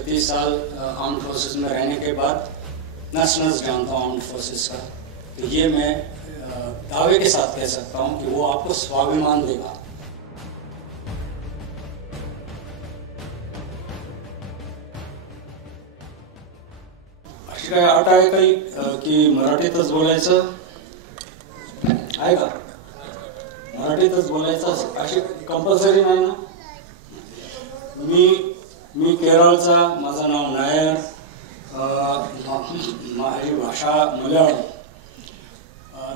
36 साल armed forces में रहने के बाद नस नस जानता हूँ आर्म्ड फोर्सेस का, तो ये मैं दावे के साथ कह सकता हूँ कि वो आपको स्वाभिमान देगा। अशी काय अट आहे काही की मराठीतच बोलायचं आहे का? मराठीतच बोलायचं अशी कंपल्सरी नाही ना? मी केरळचा, माझं नाव नायर, माझी भाषा मल्याळम,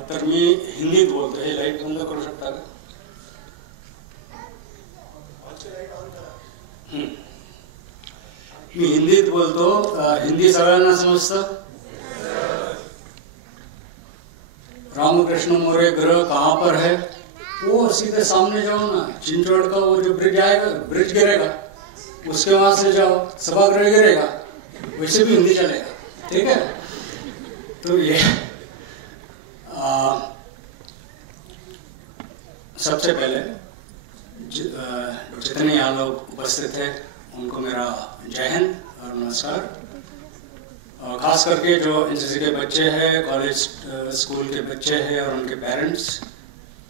तर मी हिंदीत बोलतो। हे लाईट बंद करू शकता का? मी हिंदीत बोलतो। हिंदी सगळ्यांना समजतं? रामकृष्ण मोरे ग्रह कहाँ पर है? वो सीधे सामने जाओ ना, चिंचवड़ का वो जो ब्रिज आएगा, ब्रिज गिरेगा, उसके वहां से जाओ, सभागृह गिरेगा, वैसे भी हिंदी चलेगा। ठीक है? तो ये सबसे पहले जितने यहाँ लोग उपस्थित थे उनको मेरा जय हिंद और नमस्कार। खास करके जो एनसीसी के बच्चे हैं, कॉलेज स्कूल के बच्चे हैं और उनके पेरेंट्स,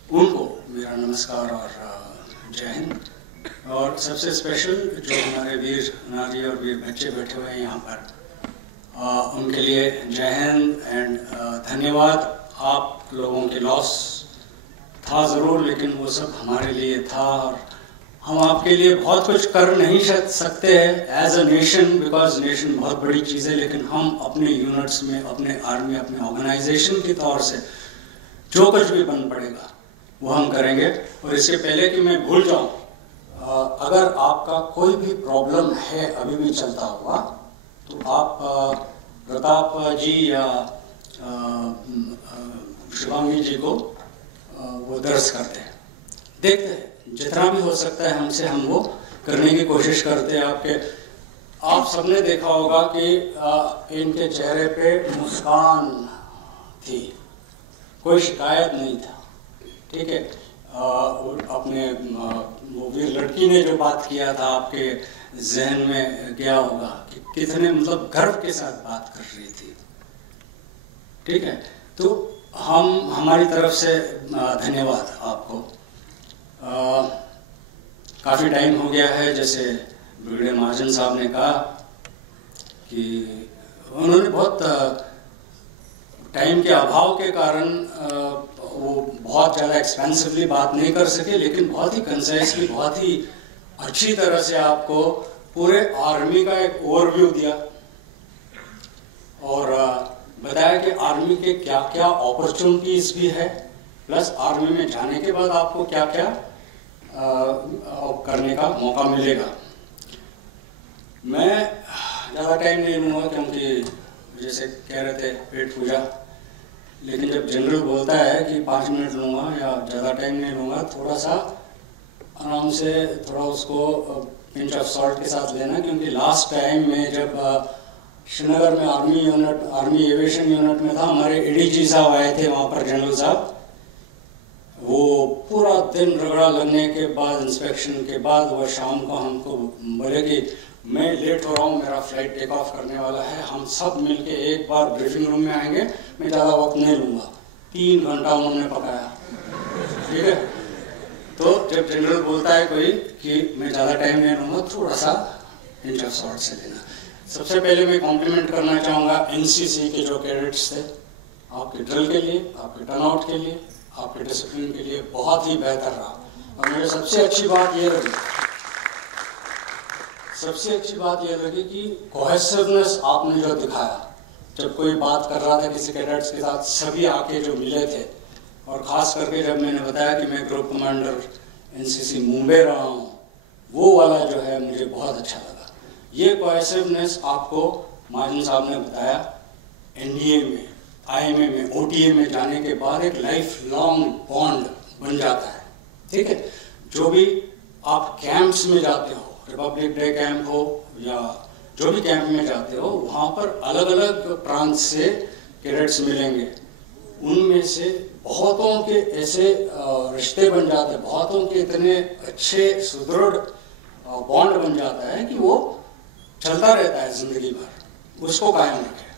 उनको मेरा नमस्कार और जय हिंद। और सबसे स्पेशल जो हमारे वीर नारी और वीर बच्चे बैठे हुए हैं यहाँ पर, उनके लिए जय हिंद एंड धन्यवाद। आप लोगों की लॉस था ज़रूर, लेकिन वो सब हमारे लिए था और हम आपके लिए बहुत कुछ कर नहीं सकते हैं as a nation, because nation बहुत बड़ी चीज़ है, लेकिन हम अपने यूनिट्स में, अपने आर्मी, अपने ऑर्गेनाइजेशन के तौर से जो कुछ भी बन पड़ेगा वो हम करेंगे। और इसके पहले कि मैं भूल जाऊं, अगर आपका कोई भी प्रॉब्लम है अभी भी चलता हुआ, तो आप प्रताप जी या शिवांगी जी को वो दर्ज करते हैं, देखते हैं, जितना भी हो सकता है हमसे हम वो करने की कोशिश करते हैं। आप सबने देखा होगा कि इनके चेहरे पे मुस्कान थी, कोई शिकायत नहीं था। ठीक है? अपने वो वीर लड़की ने जो बात किया था, आपके जहन में गया होगा कि कितने मतलब गर्व के साथ बात कर रही थी। ठीक है? तो हम हमारी तरफ से धन्यवाद आपको। काफ़ी टाइम हो गया है, जैसे ब्रिगेडियर महाजन साहब ने कहा कि उन्होंने बहुत टाइम के अभाव के कारण वो बहुत ज़्यादा एक्सपेंसिवली बात नहीं कर सके, लेकिन बहुत ही कंसाइसली, बहुत ही अच्छी तरह से आपको पूरे आर्मी का एक ओवरव्यू दिया और बताया कि आर्मी के क्या क्या अपॉर्चुनिटीज भी है, प्लस आर्मी में जाने के बाद आपको क्या क्या करने का मौका मिलेगा। मैं ज़्यादा टाइम नहीं लूँगा क्योंकि जैसे कह रहे थे पेट पूजा, लेकिन जब जनरल बोलता है कि 5 मिनट लूँगा या ज़्यादा टाइम नहीं लूँगा, थोड़ा सा आराम से, थोड़ा उसको पिंच ऑफ सॉल्ट के साथ लेना, क्योंकि लास्ट टाइम में जब श्रीनगर में आर्मी एविएशन यूनिट में था, हमारे एडीजी साहब आए थे वहाँ पर, जनरल साहब, वो पूरा दिन रगड़ा लगने के बाद, इंस्पेक्शन के बाद, वह शाम को हमको बोले कि मैं लेट हो रहा हूँ, मेरा फ्लाइट टेक ऑफ करने वाला है, हम सब मिलके एक बार ब्रीफिंग रूम में आएंगे, मैं ज़्यादा वक्त नहीं लूँगा। 3 घंटा उन्होंने पकाया। ठीक है? तो जब जनरल बोलता है कोई कि मैं ज़्यादा टाइम नहीं लूँगा, थोड़ा सा पिंच ऑफ सॉल्ट से लेना। सबसे पहले मैं कॉम्प्लीमेंट करना चाहूँगा एनसीसी के जो कैडेट्स थे, आपके ड्रिल के लिए, आपके टर्नआउट के लिए, आपके डिसिप्लिन के लिए बहुत ही बेहतर रहा। और मुझे सबसे अच्छी बात ये लगी कि कोहेसिवनेस आपने जो दिखाया, जब कोई बात कर रहा था किसी कैडेट्स के साथ, सभी आके जो मिले थे, और ख़ास करके जब मैंने बताया कि मैं ग्रुप कमांडर एनसीसी मुंबई रहा हूँ, वो वाला जो है मुझे बहुत अच्छा लगा। ये कोहेसिवनेस आपको महाजन साहब ने बताया, एनडीए में, आईएमए में, ओटीए में जाने के बाद एक लाइफ लॉन्ग बॉन्ड बन जाता है। ठीक है? जो भी आप कैंप्स में जाते हो, रिपब्लिक डे कैंप हो या जो भी कैंप में जाते हो, वहाँ पर अलग अलग प्रांत से कैडेट्स मिलेंगे, उनमें से बहुतों के ऐसे रिश्ते बन जाते हैं, बहुतों के इतने अच्छे सुदृढ़ बॉन्ड बन जाता है कि वो चलता रहता है जिंदगी भर, उसको कायम रखें।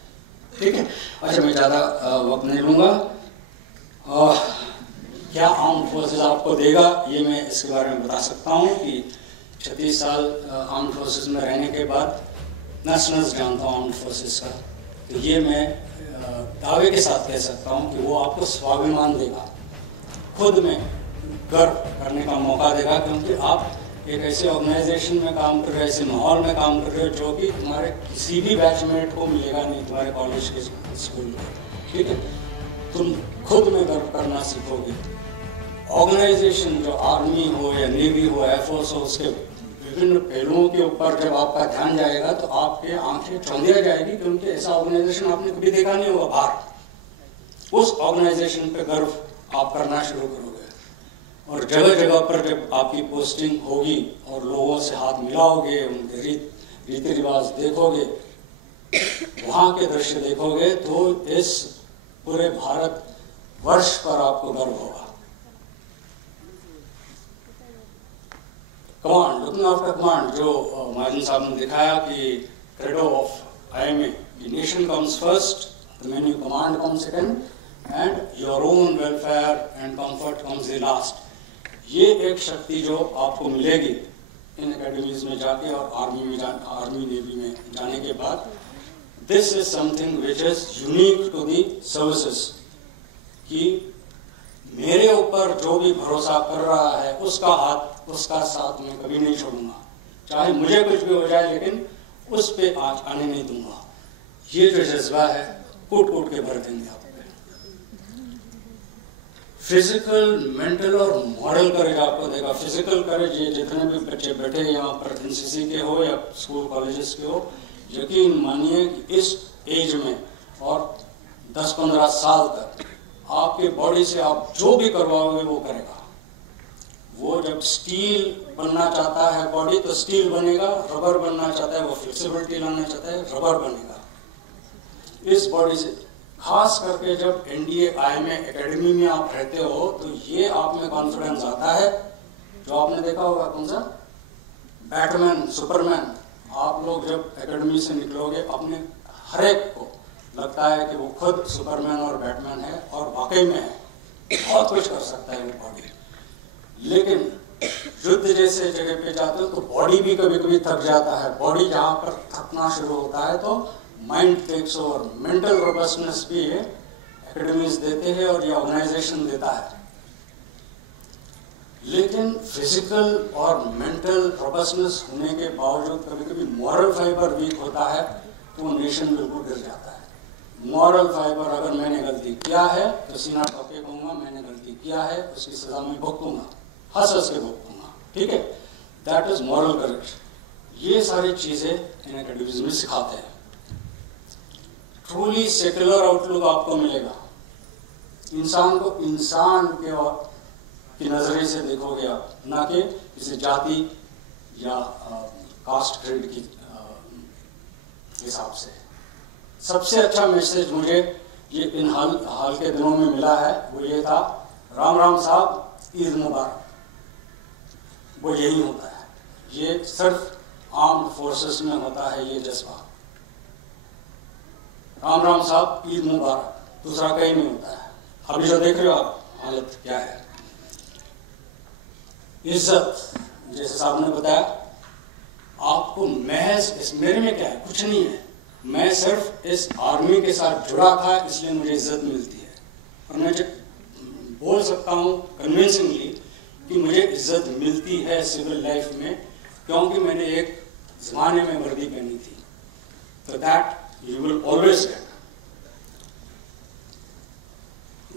ठीक है, अच्छा मैं ज़्यादा वक्त नहीं लूँगा। क्या आर्म्ड फोर्सेस आपको देगा, ये मैं इसके बारे में बता सकता हूँ कि 36 साल आर्म्ड फोर्सेस में रहने के बाद नस नस जानता हूँ आर्म्ड फोर्सेस का। तो ये मैं दावे के साथ कह सकता हूँ कि वो आपको स्वाभिमान देगा, खुद में गर्व करने का मौका देगा, क्योंकि आप एक ऐसे ऑर्गेनाइजेशन में काम कर रहे हो, ऐसे माहौल में काम कर रहे हो जो कि तुम्हारे किसी भी बैचमेट को मिलेगा नहीं तुम्हारे कॉलेज के स्कूल में। ठीक है, तुम खुद में गर्व करना सीखोगे। ऑर्गेनाइजेशन जो आर्मी हो या नेवी हो, एयरफोर्स हो, उसके विभिन्न पहलुओं के ऊपर जब आपका ध्यान जाएगा तो आपके आंखें चौंधिया जाएगी, क्योंकि ऐसा ऑर्गेनाइजेशन आपने कभी देखा नहीं होगा बाहर। उस ऑर्गेनाइजेशन पे गर्व आप करना शुरू करोगे, और जगह जगह पर जब आपकी पोस्टिंग होगी और लोगों से हाथ मिलाओगे, उनके रीति रिवाज देखोगे, वहाँ के दृश्य देखोगे, तो इस पूरे भारत वर्ष पर आपको गर्व होगा। कमांड, लुकिंग आफ्टर कमांड, जो महाजन साहब ने दिखाया कि credo of IMA, the nation comes first, the menu command comes second, and your own welfare and comfort comes the last। ये एक शक्ति जो आपको मिलेगी इन एकेडमीज में जाके और आर्मी नेवी में जाने के बाद, this is something which is unique to the services, कि मेरे ऊपर जो भी भरोसा कर रहा है उसका हाथ, उसका साथ मैं कभी नहीं छोड़ूंगा, चाहे मुझे कुछ भी हो जाए, लेकिन उस पे आज आने नहीं दूंगा। ये जो जज्बा है कूट कूट के भर देंगे आप। फिजिकल, मेंटल और मॉरल करेज आपको देगा। फिजिकल करेज, ये जितने भी बच्चे बैठे यहाँ पर NCC के हो या स्कूल कॉलेजेस के हो, यकीन मानिए कि इस एज में और 10-15 साल तक आपके बॉडी से आप जो भी करवाओगे वो करेगा। वो जब स्टील बनना चाहता है बॉडी तो स्टील बनेगा, रबर बनना चाहता है, वो फ्लेक्सिबिलिटी लाना चाहता है, रबर बनेगा। इस बॉडी से खास करके जब NDA IMA एकेडमी में आप रहते हो तो ये आप में कॉन्फिडेंस आता है, जो आपने देखा होगा कौन सा बैटमैन, सुपरमैन। आप लोग जब एकेडमी से निकलोगे, अपने हर एक को लगता है कि वो खुद सुपरमैन और बैटमैन है, और वाकई में है, बहुत कुछ कर सकता है वो बॉडी। लेकिन युद्ध जैसे जगह पे जाते हो तो बॉडी भी कभी कभी थक जाता है। बॉडी जहाँ पर थकना शुरू होता है तो mind takes over. Mental robustness भी एकेडमीज देते हैं और ये ऑर्गेनाइजेशन देता है, लेकिन फिजिकल और मेंटल रोबस्टनेस होने के बावजूद कभी कभी मॉरल फाइबर वीक होता है तो वो नेशन बिल्कुल गिर जाता है। मॉरल फाइबर, अगर मैंने गलती किया है तो सीना ठोक के कहूँगा मैंने गलती किया है, उसकी सजा मैं भुगतूंगा, हंस हंस के भुगतूंगा। ठीक है, दैट इज मॉरल करेज। ये सारी चीजें इन एकेडमीज में सिखाते हैं। ट्रूली सेक्युलर आउटलुक आपको मिलेगा। इंसान को इंसान की नजरिए से देखोगे आप, ना कि किसी जाति या कास्ट क्रेड की हिसाब से। सबसे अच्छा मैसेज मुझे ये इन हाल के दिनों में मिला है, वो ये था, राम राम साहब, ईद मुबारक। वो यही होता है, ये सिर्फ आर्म्ड फोर्सेस में होता है ये जज्बा। राम राम साहब, ईद मुबारक, दूसरा कहीं नहीं होता है। अभी जो देख रहे हो आप हालत क्या है। इज्जत, जैसे साहब ने बताया, आपको महज मेरे में क्या है, कुछ नहीं है, मैं सिर्फ इस आर्मी के साथ जुड़ा था इसलिए मुझे इज्जत मिलती है। और मैं बोल सकता हूँ कन्विंसिंगली कि मुझे इज्जत मिलती है सिविल लाइफ में, क्योंकि मैंने एक जमाने में वर्दी पहनी थी। तो that you will always get.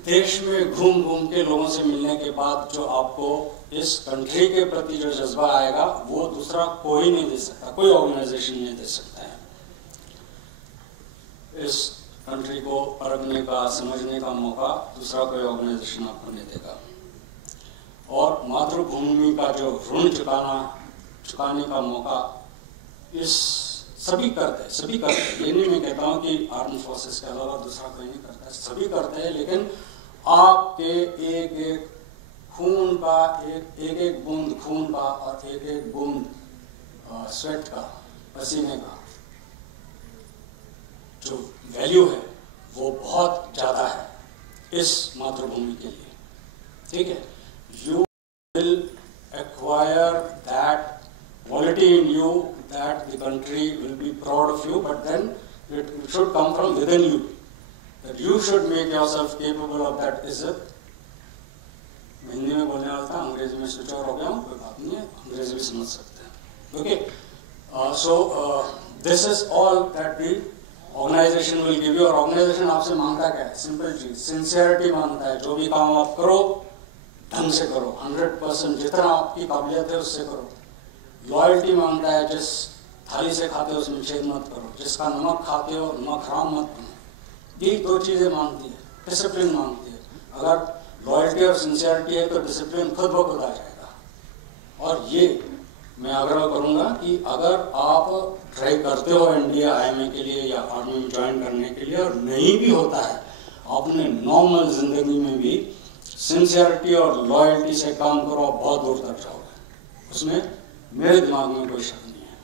देश में घूम घूम के लोगों से मिलने के बाद जो आपको इस कंट्री के प्रति जो जज्बा आएगा वो दूसरा कोई नहीं दे सकता, कोई ऑर्गेनाइजेशन नहीं दे सकता है। इस कंट्री को परखने का, समझने का मौका दूसरा कोई ऑर्गेनाइजेशन आपको नहीं देगा। और मातृभूमि का जो ऋण चुकाने का मौका इस सभी करते हैं। ये नहीं मैं कहता हूँ कि आर्म फोर्सेस के अलावा दूसरा कोई नहीं करता, सभी करते हैं। लेकिन आपके एक एक खून का, एक एक बूंद खून का और एक एक बूंद स्वेट का, पसीने का जो वैल्यू है वो बहुत ज़्यादा है इस मातृभूमि के लिए, ठीक है। You will acquire that quality in you that the country will be proud of you, but then it should come from within you. That you should make yourself capable of that izzat. मैं हिंदी में बोलने वाला था, अंग्रेजी में switch over हो गया हूँ, कोई बात नहीं है, अंग्रेजी भी समझ सकते हैं। Okay, so this is all that the organization will give you। और organization आपसे मांगता क्या है? सिंपल चीज, सिंसियरिटी मांगता है। जो भी काम आप करो ढंग से करो, 100% जितना आपकी काबिलियत है उससे करो। लॉयल्टी मांगता है, जिस थाली से खाते हो उसमें छेद मत करो, जिसका नमक खाते हो नमक हराम मत बनो। ये दो चीज़ें मांगती है। डिसिप्लिन मांगती है। अगर लॉयल्टी और सिंसियरिटी है तो डिसिप्लिन खुद ब खुद आ जाएगा। और ये मैं आग्रह करूँगा कि अगर आप ट्राई करते हो NDA IMA के लिए या आर्मी में ज्वाइन करने के लिए और नहीं भी होता है, अपने नॉर्मल जिंदगी में भी सिंसियरिटी और लॉयल्टी से काम करो, आप बहुत दूर तक जाओगे। उसमें मेरे दिमाग में कोई शक नहीं है।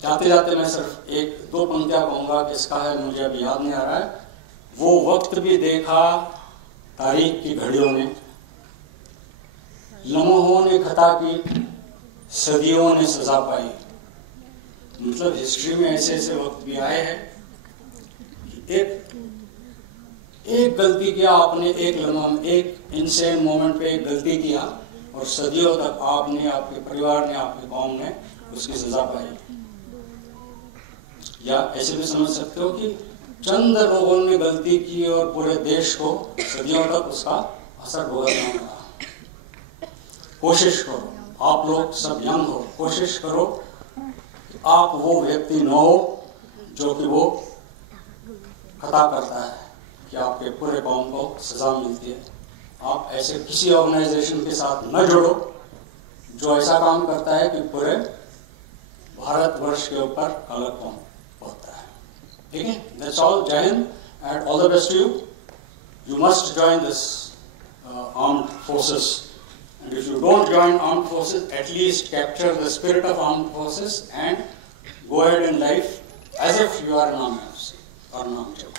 जाते जाते मैं सिर्फ एक दो पंक्तियां कहूंगा, किसका है मुझे अभी याद नहीं आ रहा है। वो वक्त भी देखा तारीख की घड़ियों ने, लम्हों ने खता की, सदियों ने सजा पाई। मतलब हिस्ट्री में ऐसे ऐसे वक्त भी आए हैं कि एक गलती किया आपने, एक लम्हा में, एक इंसेन मोमेंट पे एक गलती किया और सदियों तक आपने, आपके परिवार ने, आपके कौम ने उसकी सजा पाई। या ऐसे भी समझ सकते हो कि चंद लोगों ने गलती की और पूरे देश को सदियों तक उसका असर भुगतना पड़ा। कोशिश करो, आप लोग सब यंग हो, कोशिश करो कि आप वो व्यक्ति न हो जो कि वो खता करता है कि आपके पूरे कौम को सजा मिलती है। आप ऐसे किसी ऑर्गेनाइजेशन के साथ न जुड़ो जो ऐसा काम करता है कि पूरे भारतवर्ष के ऊपर काला कौम होता है। ठीक है, that's all. Jai Hind and all the best to you. You must join this armed forces, and if you don't join armed forces, at least capture the spirit of armed forces and go ahead in life as if you are an army officer or an army officer.